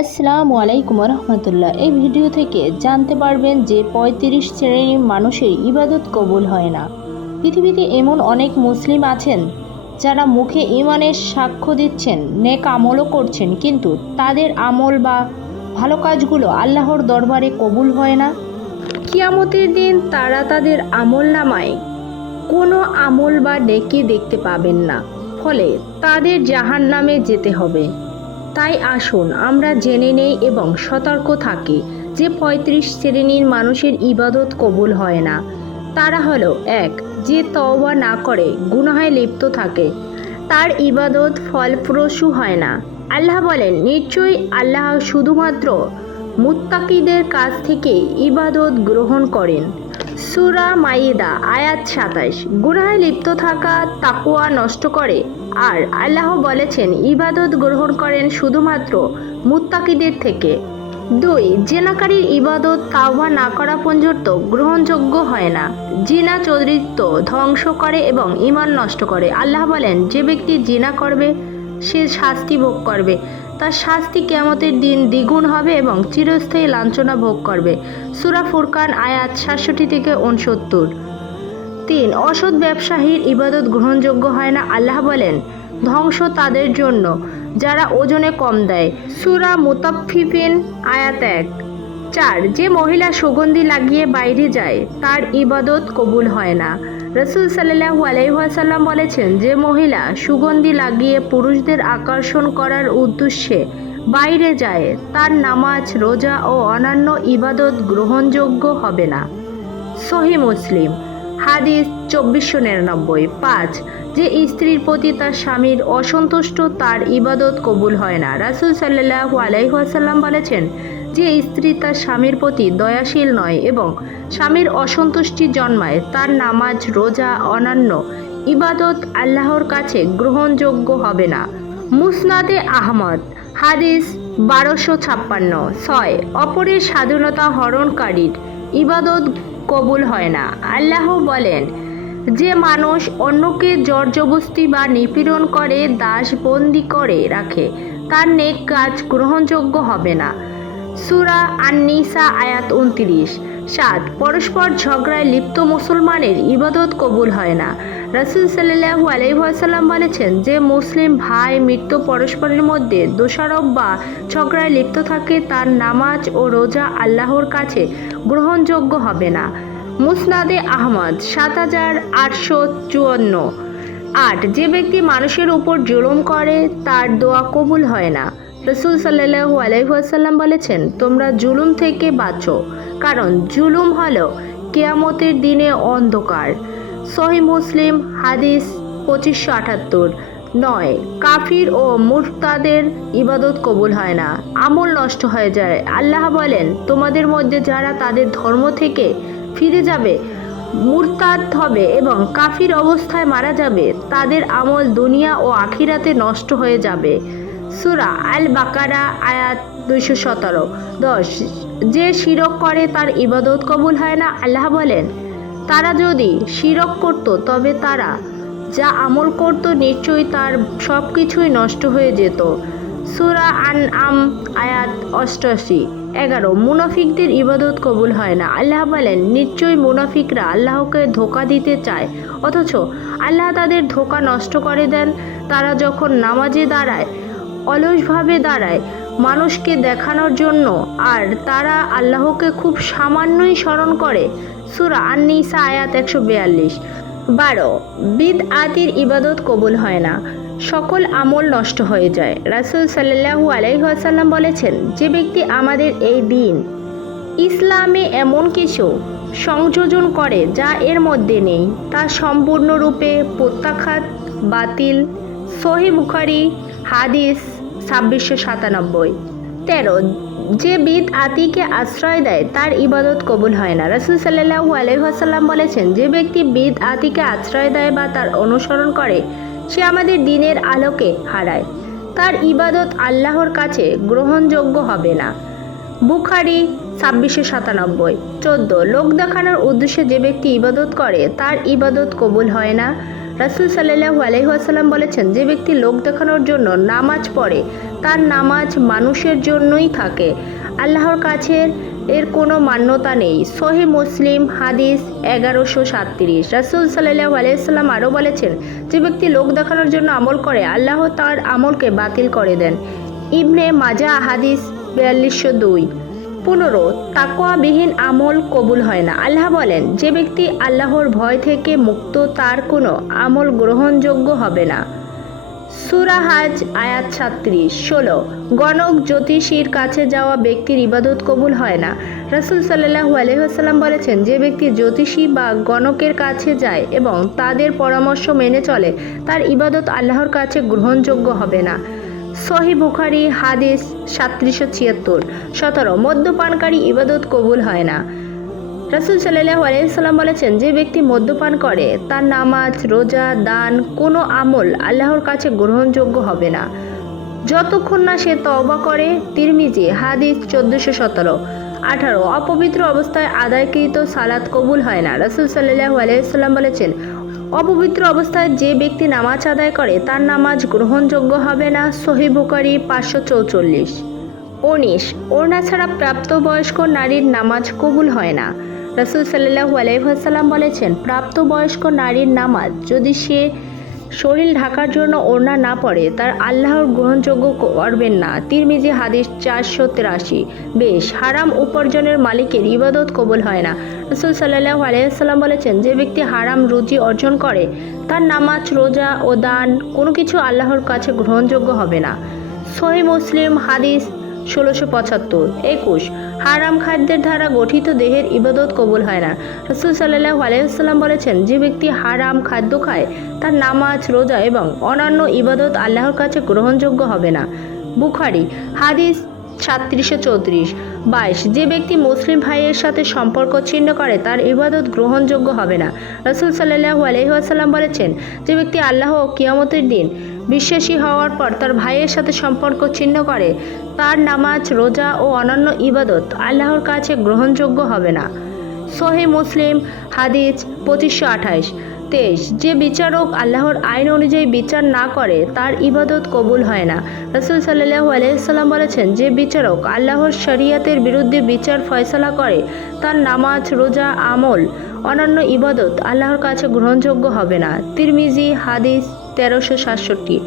আসসালামু আলাইকুম রহমতুল্লাহ এই ভিডিও থেকে জানতে পারবেন যে পঁয়ত্রিশ শ্রেণির মানুষের ইবাদত কবুল হয় না। পৃথিবীতে এমন অনেক মুসলিম আছেন যারা মুখে ইমানের সাক্ষ্য দিচ্ছেন, নেক আমলও করছেন, কিন্তু তাদের আমল বা ভালো কাজগুলো আল্লাহর দরবারে কবুল হয় না। কিয়ামতের দিন তারা তাদের আমল নামায় কোনো আমল বা ডেকে দেখতে পাবেন না। ফলে তাদের জাহান নামে যেতে হবে। তাই আসুন, আমরা জেনে নেই এবং সতর্ক থাকি যে পঁয়ত্রিশ শ্রেণির মানুষের ইবাদত কবুল হয় না। তারা হলো এক, যে তওবা না করে গুনাহায় লিপ্ত থাকে। তার ইবাদত ফলপ্রসূ হয় না। আল্লাহ বলেন, নিশ্চয়ই আল্লাহ শুধুমাত্র মুত্তাকিদের কাছ থেকে ইবাদত গ্রহণ করেন। সুরা মাইদা, আয়াত সাতাশ গুনাহায় লিপ্ত থাকা তাকুয়া নষ্ট করে আর আল্লাহ বলেছেন, ইবাদত গ্রহণ করেন শুধুমাত্র মুত্তাকিদের থেকে। দুই, জেনাকারীর ইবাদত তাওবা না করা পর্যন্ত গ্রহণযোগ্য হয় না। জিনা চরিত্র ধ্বংস করে এবং ইমান নষ্ট করে। আল্লাহ বলেন, যে ব্যক্তি জিনা করবে, সে শাস্তি ভোগ করবে। তার শাস্তি কেমতের দিন দ্বিগুণ হবে এবং চিরস্থায়ী লাঞ্ছনা ভোগ করবে। সুরা ফুরকান আয়াত সাতষট্টি থেকে উনসত্তর তিন, অসৎ ব্যবসায়ীর ইবাদত গ্রহণযোগ্য হয় না, আল্লাহ বলেন, ধ্বংস তাদের জন্য, যারা ওজনে কম দেয়। সুরা মুতাফিফিন আয়াত এক। চার, যে মহিলা সুগন্ধি লাগিয়ে বাইরে যায়, তার ইবাদত কবুল হয় না। রসুল সাল্লাহু আলাইসাল্লাম বলেছেন, যে মহিলা সুগন্ধি লাগিয়ে পুরুষদের আকর্ষণ করার উদ্দেশ্যে বাইরে যায়, তার নামাজ, রোজা ও অন্যান্য ইবাদত গ্রহণযোগ্য হবে না। সহি মুসলিম। হাদিস চব্বিশশো নিরানব্বই। পাঁচ, যে স্ত্রীর প্রতি তার স্বামীর অসন্তুষ্ট, তার ইবাদত কবুল হয় না। রাসুল সাল্লাহু আলাইসাল্লাম বলেছেন, যে স্ত্রী তার স্বামীর প্রতি দয়াশীল নয় এবং স্বামীর অসন্তুষ্টি জন্মায়, তার নামাজ, রোজা অন্যান্য ইবাদত আল্লাহর কাছে গ্রহণযোগ্য হবে না। মুসনাদে আহমদ, হাদিস বারোশো ছাপ্পান্ন। ছয়, অপরের স্বাধীনতা হরণকারীর ইবাদত কবুল হয় না। আল্লাহ বলেন, যে মানুষ অন্যকে জর্জবস্তি বা নিপীড়ন করে, দাসবন্দি করে রাখে, তার নেক কাজ গ্রহণযোগ্য হবে না। সুরা আন্নিসা, আয়াত উনত্রিশ। সাত, পরস্পর ঝগড়ায় লিপ্ত মুসলমানের ইবাদত কবুল হয় না। রাসুল সাল্লাহু আলহাসাল্লাম বলেছেন যে, মুসলিম ভাই মৃত্যু পরস্পরের মধ্যে দোষারোপ বা ঝগড়ায় লিপ্ত থাকে, তার নামাজ ও রোজা আল্লাহর কাছে গ্রহণযোগ্য হবে না। মুসনাদে আহমদ, সাত হাজার আটশো চুয়ান্ন। আট, যে ব্যক্তি মানুষের উপর জুলুম করে, তার দোয়া কবুল হয় না। রসুল সাল্লাহু আলহাসাল্লাম বলেছেন, তোমরা জুলুম থেকে বাঁচো। কারণ, জুলুম হলো কেয়ামতের দিনে অন্ধকার। সহি মুসলিম, হাদিস পঁচিশশো আটাত্তর। নয়, কাফির ও মুরতাদের ইবাদত কবুল হয় না। আমল নষ্ট হয়ে যায়। আল্লাহ বলেন, তোমাদের মধ্যে যারা তাদের ধর্ম থেকে ফিরে যাবে, মুরতাদ হবে এবং কাফির অবস্থায় মারা যাবে, তাদের আমল দুনিয়া ও আখিরাতে নষ্ট হয়ে যাবে। সুরা আল বাকারা আয়াত দুইশো সতেরো। দশ, যে শিরক করে তার ইবাদত কবুল হয় না, আল্লাহ বলেন তারা যদি শিরক করত, তবে তারা যা আমল করত নিশ্চয়ই তার সব কিছুই নষ্ট হয়ে যেত। সুরা আন আম আয়াত অষ্টআশি, এগারো, মুনাফিকদের ইবাদত কবুল হয় না। আল্লাহ বলেন, নিশ্চয়ই মুনাফিকরা আল্লাহকে ধোকা দিতে চায়, অথচ আল্লাহ তাদের ধোকা নষ্ট করে দেন। তারা যখন নামাজে দাঁড়ায়, অলসভাবে দাঁড়ায় মানুষকে দেখানোর জন্য, আর তারা আল্লাহকে খুব সামান্যই স্মরণ করে সুরা আন্নিসা আয়াত একশো বিয়াল্লিশ। বারো বিদ আতির ইবাদত কবুল হয় না। সকল আমল নষ্ট হয়ে যায়। রাসুল সাল্লাহু আলাইসাল্লাম বলেছেন, যে ব্যক্তি আমাদের এই দিন, ইসলামে এমন কিছু সংযোজন করে যা এর মধ্যে নেই, তা সম্পূর্ণরূপে প্রত্যাখ্যাত বাতিল, সহি বুখারি, হাদিস ছাব্বিশশো সাতানব্বই। তেরো, যে বিদ আতিকে আশ্রয় দেয়, তার ইবাদত কবুল হয় না। রসুল সাল্লাহ আলহাসাল্লাম বলেছেন, যে ব্যক্তি বিদ আতিকে আশ্রয় দেয় বা তার অনুসরণ করে, সে আমাদের দিনের আলোকে হারায়। তার ইবাদত আল্লাহর কাছে গ্রহণযোগ্য হবে না। বুখারি ছাব্বিশশো সাতানব্বই, চোদ্দ, লোক দেখানোর উদ্দেশ্যে যে ব্যক্তি ইবাদত করে, তার ইবাদত কবুল হয় না। রাসুল সাল্লাহু আলহাসাল্লাম বলেছেন, যে ব্যক্তি লোক দেখানোর জন্য নামাজ পড়ে তার নামাজ মানুষের জন্যই থাকে। আল্লাহর কাছের এর কোনো মান্যতা নেই। সহি মুসলিম হাদিস এগারোশো সাতত্রিশ। রাসুল সাল্লাহ আলাইসাল্লাম আরও বলেছেন, যে ব্যক্তি লোক দেখানোর জন্য আমল করে, আল্লাহ তার আমলকে বাতিল করে দেন। ইবনে মাজা হাদিস বিয়াল্লিশশো দুই। পনেরো তাকোয়াবিহীন আমল কবুল হয় না। আল্লাহ বলেন, যে ব্যক্তি আল্লাহর ভয় থেকে মুক্ত, তার কোনো আমল গ্রহণযোগ্য হবে না। সুরাহাজ, আয়াত ছাত্রিশ ষোলো, গণক জ্যোতিষীর কাছে যাওয়া ব্যক্তির ইবাদত কবুল হয় না। রাসুল সাল্লাহু আলহাম বলেছেন, যে ব্যক্তি জ্যোতিষী বা গণকের কাছে যায় এবং তাদের পরামর্শ মেনে চলে, তার ইবাদত আল্লাহর কাছে গ্রহণযোগ্য হবে না। সহি বুখারি, হাদিস সাতত্রিশশো ছিয়াত্তর। সতেরো, মদ্যপানকারী ইবাদত কবুল হয় না। রাসুল সাল্লাহ আলাইসাল্লাম বলেছেন, যে ব্যক্তি মদ্যপান করে, তার নামাজ, রোজা, দান, কোনো আমল আল্লাহর কাছে গ্রহণযোগ্য হবে না। যতক্ষণ না সে তবা করে, তিরমিজি, হাদিস চোদ্দোশো সতেরো। আঠারো, অপবিত্র অবস্থায় আদায়কৃত সালাত কবুল হয় না। রাসুল সাল্লাহ আলাইসাল্লাম বলেছেন, অপবিত্র অবস্থায় যে ব্যক্তি নামাজ আদায় করে, তার নামাজ গ্রহণযোগ্য হবে না। সহি বুকারি পাঁচশো চৌচল্লিশ। উনিশ, ওড়না ছাড়া প্রাপ্তবয়স্ক নারীর নামাজ কবুল হয় না। রাসুল সাল্লাহু আলাইসাল্লাম বলেছেন প্রাপ্তবয়স্ক নারীর নামাজ যদি সে শরীর ঢাকার জন্য ওড়না না পড়ে, তার আল্লাহর গ্রহণযোগ্য করবেন না। তিরমিজি হাদিস চারশো তিরাশি। বেশ, হারাম উপার্জনের মালিকের ইবাদত কবুল হয় না। রসুল সাল্লাহ আলাইসাল্লাম বলেছেন, যে ব্যক্তি হারাম রুজি অর্জন করে, তার নামাজ, রোজা ও দান কোনো কিছু আল্লাহর কাছে গ্রহণযোগ্য হবে না। সহি মুসলিম হাদিস ষোলোশো পঁচাত্তর, একুশ। হারাম খাদ্যের দ্বারা গঠিত দেহের ইবাদত কবুল হয় না। রসুল সাল্লাহ আলাইসাল্লাম বলেছেন, যে ব্যক্তি হারাম খাদ্য খায়, তার নামাজ, রোজা এবং অন্যান্য ইবাদত আল্লাহর কাছে গ্রহণযোগ্য হবে না। বুখারি, হাদিস সাতত্রিশশো চৌত্রিশ। বাইশ, যে ব্যক্তি মুসলিম ভাইয়ের সাথে সম্পর্ক ছিন্ন করে, তার ইবাদত গ্রহণযোগ্য হবে না। রসুল সাল্লাহু আলহিহাসাল্লাম বলেছেন, যে ব্যক্তি আল্লাহ ও কিয়ামতের দিন বিশ্বাসী হওয়ার পর তার ভাইয়ের সাথে সম্পর্ক ছিন্ন করে, তার নামাজ, রোজা ও অন্যান্য ইবাদত আল্লাহর কাছে গ্রহণযোগ্য হবে না। সোহে মুসলিম হাদিস পঁচিশশো আঠাইশ। তেইশ, যে বিচারক আল্লাহর আইন অনুযায়ী বিচার না করে, তার ইবাদত কবুল হয় না। রসুল সাল্লাহু আলাইসাল্লাম বলেছেন, যে বিচারক আল্লাহর শরিয়াতের বিরুদ্ধে বিচার ফয়সলা করে, তার নামাজ, রোজা, আমল, অন্যান্য ইবাদত আল্লাহর কাছে গ্রহণযোগ্য হবে না। তিরমিজি, হাদিস তেরোশো সাতষট্টি।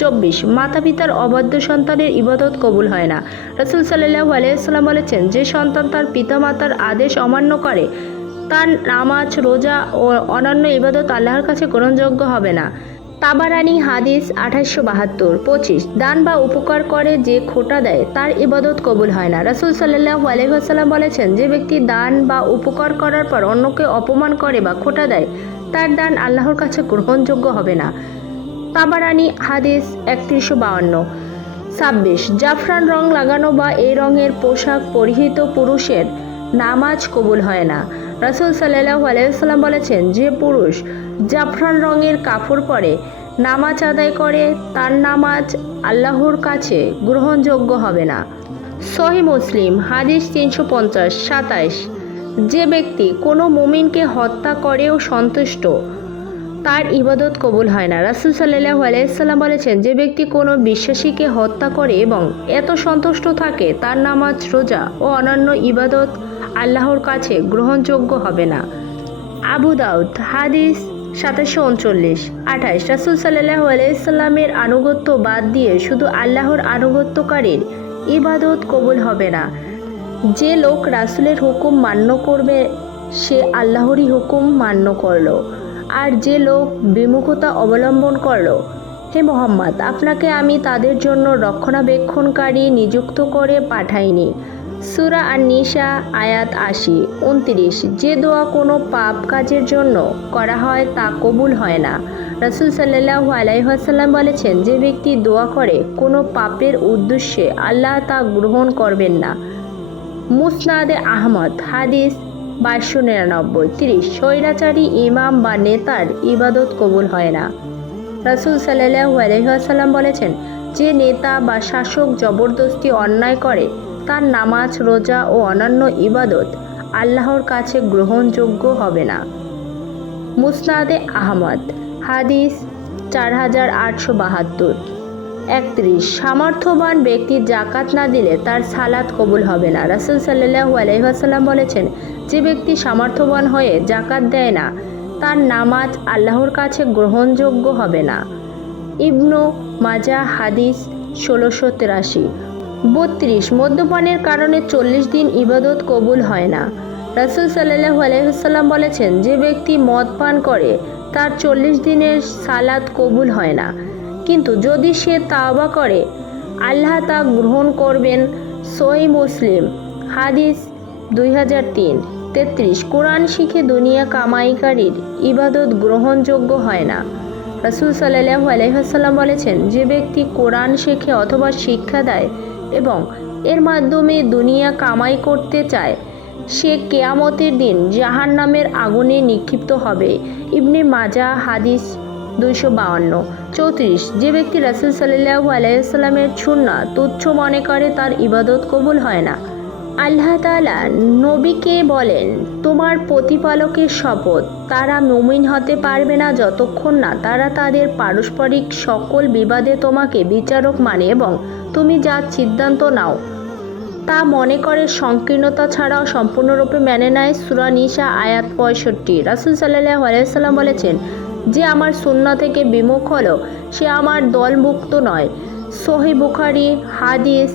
চব্বিশ মাতা পিতার অবাধ্য সন্তানের ইবাদত কবুল হয় না। রসুল সাল্লাহু আলাইসাল্লাম বলেছেন, যে সন্তান তার পিতামাতার আদেশ অমান্য করে তার নামাজ, রোজা ও অন্যান্য ইবাদত আল্লাহর কাছে গ্রহণযোগ্য হবে না। তাবারানি হাদিস আঠাশশো বাহাত্তর, পঁচিশ। দান বা উপকার করে যে খোটা দেয়, তার ইবাদত কবুল হয় না। রাসুল সাল্লাহ আলহাম বলেছেন, যে ব্যক্তি দান বা উপকার করার পর অন্যকে অপমান করে বা খোটা দেয়, তার দান আল্লাহর কাছে গ্রহণযোগ্য হবে না। তাবারানি হাদিস একত্রিশশো বাউন্ন, ছাব্বিশ। জাফরান রং লাগানো বা এই রঙের পোশাক পরিহিত পুরুষের নামাজ কবুল হয় না। রাসুল সাল্লাহ আলাইসাল্লাম বলেছেন, যে পুরুষ জাফরান রঙের কাপড় পরে নামাজ আদায় করে, তার নামাজ আল্লাহর কাছে গ্রহণযোগ্য হবে না। সহি মুসলিম, হাদিস তিনশো পঞ্চাশ, সাতাইশ। যে ব্যক্তি কোনো মুমিনকে হত্যা করেও সন্তুষ্ট, তার ইবাদত কবুল হয় না। রাসুল সাল্লাহ আলাইসাল্লাম বলেছেন, যে ব্যক্তি কোনো বিশ্বাসীকে হত্যা করে এবং এত সন্তুষ্ট থাকে, তার নামাজ, রোজা ও অন্যান্য ইবাদত আল্লাহর কাছে গ্রহণযোগ্য হবে না। আবু দাউদ, হাদিস সাতাশশো উনচল্লিশ। আঠাইশ রাসুল সাল্লাহ আলাইসাল্লামের আনুগত্য বাদ দিয়ে শুধু আল্লাহর আনুগত্যকারীর ইবাদত কবুল হবে না। যে লোক রাসুলের হুকুম মান্য করবে, সে আল্লাহরই হুকুম মান্য করল। আর যে লোক বিমুখতা অবলম্বন করল, হে মোহাম্মদ, আপনাকে আমি তাদের জন্য রক্ষণাবেক্ষণকারী নিযুক্ত করে পাঠাইনি। সুরা আর নিশা আয়াত আশি, উনত্রিশ। যে দোয়া কোনো পাপ কাজের জন্য করা হয় তা কবুল হয় না। রসুল সাল্লাহ আলাইসাল্লাম বলেছেন, যে ব্যক্তি দোয়া করে, কোনো পাপের উদ্দেশ্যে আল্লাহ তা গ্রহণ করবেন না। মুসনাদে আহমদ, হাদিস বাইশশো নিরানব্বই। তিরিশ, স্বৈরাচারী ইমাম বা নেতার ইবাদত কবুল হয় না। রাসুল সাল্লাহু আলহাসাল্লাম বলেছেন, যে নেতা বা শাসক জবরদস্তি অন্যায় করে তার নামাজ, রোজা ও অন্যান্য ইবাদত আল্লাহর কাছে গ্রহণযোগ্য হবে না। মুসনাদে আহমদ, হাদিস চার হাজার আটশো বাহাত্তর। একত্রিশ, সামর্থ্যবান ব্যক্তি জাকাত না দিলে তার সালাত কবুল হবে না। রাসুল সাল্লাহু আলহিহাসাল্লাম বলেছেন, যে ব্যক্তি সামর্থ্যবান হয়ে জাকাত দেয় না, তার নামাজ আল্লাহর কাছে গ্রহণযোগ্য হবে না। ইবনু মাজা হাদিস ষোলোশো তিরাশি। বত্রিশ। মদ্যপানের কারণে চল্লিশ দিন ইবাদত কবুল হয় না। রাসুল সাল্লাহু আলহিহাল্লাম বলেছেন, যে ব্যক্তি মদ পান করে, তার চল্লিশ দিনের সালাদ কবুল হয় না। কিন্তু যদি সে তাওবা করে, আল্লাহ তা গ্রহণ করবেন। সই মুসলিম, হাদিস দুই হাজার তিন। তেত্রিশ, কোরআন শিখে দুনিয়া কামাইকারীর ইবাদত গ্রহণযোগ্য হয় না। রাসুল সাল্লাহু আলহাম বলেছেন, যে ব্যক্তি কোরআন শেখে অথবা শিক্ষা দেয় এবং এর মাধ্যমে দুনিয়া কামাই করতে চায়। সে কেয়ামতের দিন জাহান নামের আগুনে নিক্ষিপ্ত হবে। ইবনে মাজা, হাদিস দুইশো বাউান্ন। চৌত্রিশ, যে ব্যক্তি রাসুল সাল্লাহু আলাইসাল্লামের ছুন্না তুচ্ছ মনে করে তার ইবাদত কবুল হয় না। আল্লাহ তালা নবীকে বলেন, তোমার প্রতিপালকের শপথ। তারা মুমিন হতে পারবে না যতক্ষণ না তারা তাদের পারস্পরিক সকল বিবাদে তোমাকে বিচারক মানে এবং তুমি যা সিদ্ধান্ত নাও তা মনে করে সংকীর্ণতা ছাড়াও সম্পূর্ণরূপে মেনে নেয় সুরা নিশা আয়াত পঁয়ষট্টি। রাসুল সাল্লাহ আলাইসাল্লাম বলেছেন, যে আমার সুন্না থেকে বিমুখ হলো, সে আমার দলমুক্ত নয়। সহি বুখারি, হাদিস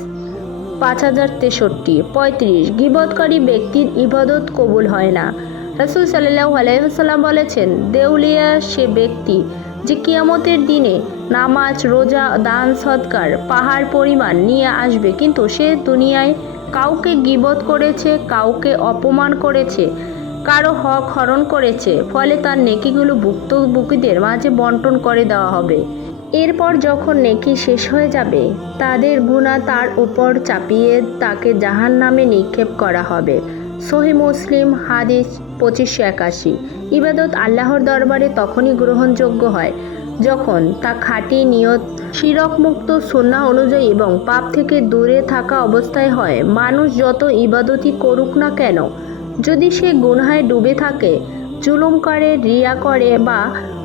পাঁচ হাজার তেষট্টি, পঁয়ত্রিশ। গিবৎকারী ব্যক্তির ইবাদত কবুল হয় না। রাসুল সাল্লাহ আলাইসাল্লাম বলেছেন, দেউলিয়া সে ব্যক্তি যে কিয়ামতের দিনে নামাজ, রোজা, দান, সৎকার, পাহাড় পরিমাণ নিয়ে আসবে, কিন্তু সে দুনিয়ায় কাউকে গিবত করেছে, কাউকে অপমান করেছে, কারও হক হরণ করেছে, ফলে তার নেকিগুলো ভুক্তভোগীদের মাঝে বন্টন করে দেওয়া হবে। এরপর যখন নেকি শেষ হয়ে যাবে, তাদের গুণা তার উপর চাপিয়ে তাকে জাহান নামে নিক্ষেপ করা হবে। সহি মুসলিম, হাদিস পঁচিশশো একাশি। ইবাদত আল্লাহর দরবারে তখনই গ্রহণযোগ্য হয়, যখন তা খাঁটি নিয়ত, শিরকমুক্ত সন্না অনুযায়ী এবং পাপ থেকে দূরে থাকা অবস্থায় হয়। মানুষ যত ইবাদতই করুক না কেন, যদি সে গুনহায় ডুবে থাকে, জুলুম করে, রিয়া করে বা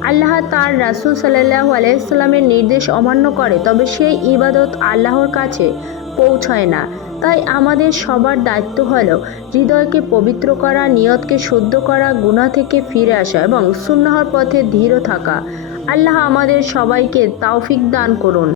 আল্লাহ তার রাসুল সাল্লাহ আলাইসাল্লামের নির্দেশ অমান্য করে, তবে সেই ইবাদত আল্লাহর কাছে পৌঁছয় না। তাই আমাদের সবার দায়িত্ব হল হৃদয়কে পবিত্র করা, নিয়তকে শুদ্ধ করা গুণা থেকে ফিরে আসা এবং সুন্নাহর পথে ধীর থাকা। আল্লাহ আমাদের সবাইকে তাওফিক দান করুন।